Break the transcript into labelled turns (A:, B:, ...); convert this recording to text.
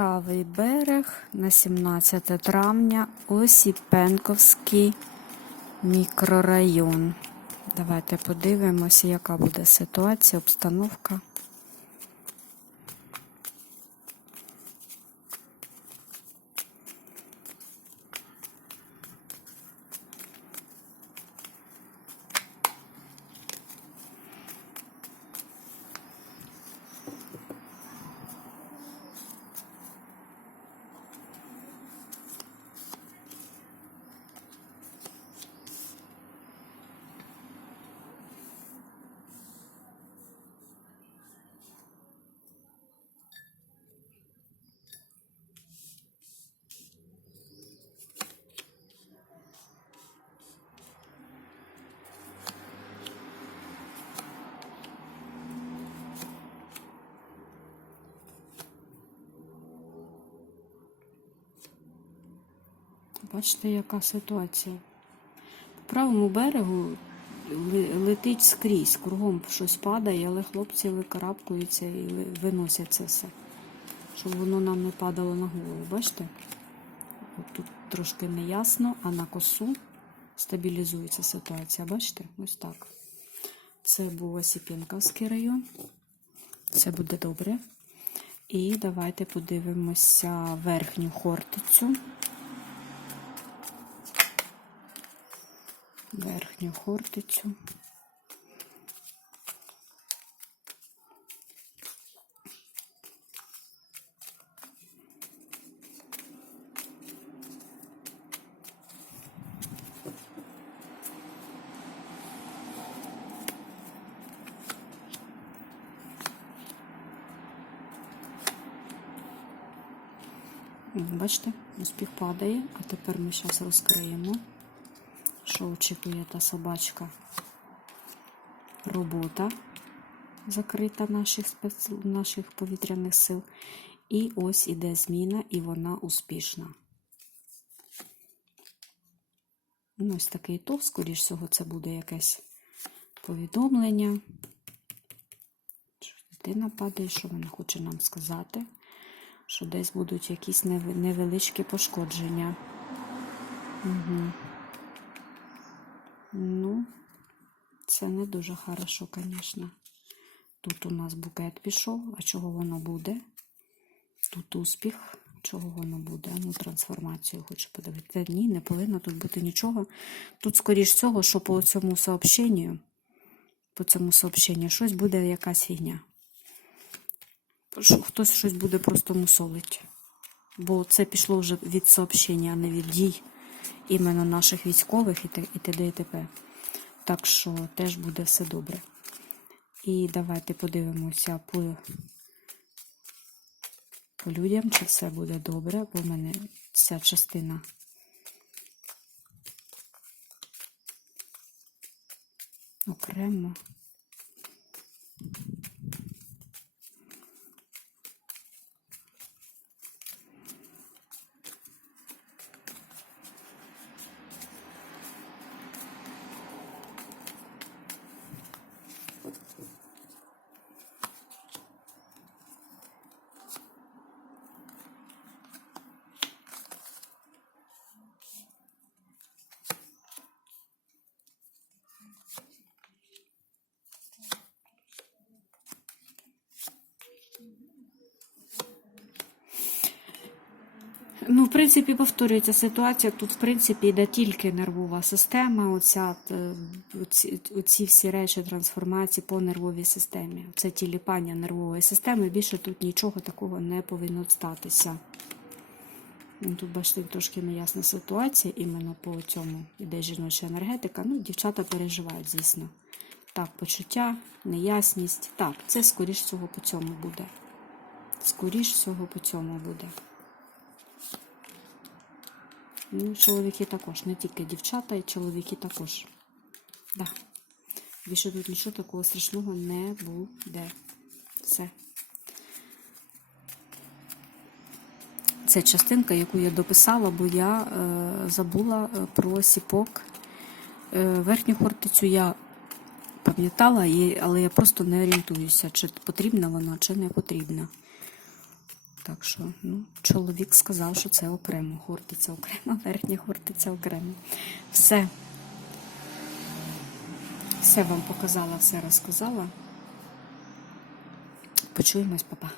A: Правий берег на 17 травня Осіпенковський мікрорайон. Давайте подивимося, яка буде ситуація, обстановка. Бачите, яка ситуація. По правому берегу летить скрізь, кругом щось падає, але хлопці викарабкуються і виносять це все, щоб воно нам не падало на голову. Бачите? От Тут трошки неясно, а на косу стабілізується ситуація. Бачите? Ось так. Це був Осіпінківський район. Це буде добре. І давайте подивимося верхню хортицю. Верхню хортицю. Бачите, успіх падає, а тепер ми зараз розкриємо очікує та собачка. Робота закрита наших, спец... наших повітряних сил. І ось іде зміна, і вона успішна. Ну, Ось такий то, скоріш всього, це буде якесь повідомлення. Що дитина падає, що вона хоче нам сказати, що десь будуть якісь невеличкі пошкодження. Угу. Ну, це не дуже хорошо, звісно. Тут у нас букет пішов, а чого воно буде? Тут успіх, чого воно буде? Ну, трансформацію хочу подивитися. Ні, не повинно тут бути нічого. Тут, скоріш всього, що по цьому сообщенню, по цьому сообщенню щось буде якась фігня. Хтось щось буде просто мусолить. Бо це пішло вже від сообщення, а не від дій іменно наших військових і т.д. і т.п. Так що теж буде все добре. І давайте подивимося по, по людям, чи все буде добре, бо в мене ця частина окремо. Ну, в принципі, повторюється ситуація. Тут, в принципі, йде тільки нервова система. Оця, е, оці, оці всі речі трансформації по нервовій системі. Це тіліпання нервової системи. Більше тут нічого такого не повинно статися. Ну, Тут, бачите, трошки неясна ситуація, іменно по цьому іде жіноча енергетика. Ну, дівчата переживають, звісно. Так, почуття, неясність. Так, це скоріш всього по цьому буде. Скоріш всього по цьому буде. Ну, чоловіки також, не тільки дівчата, і чоловіки також. Да. Більше тут нічого такого страшного не буде. Все. Це частинка, яку я дописала, бо я е, забула е, про сіпок. Е, верхню хортицю я пам'ятала, але я просто не орієнтуюся, чи потрібна вона, чи не потрібна. Так що, ну, чоловік сказав, що це окремо. Гортиця окрема, верхня хортиця окремо. Все. Все вам показала, все розказала. Почуємось, папа.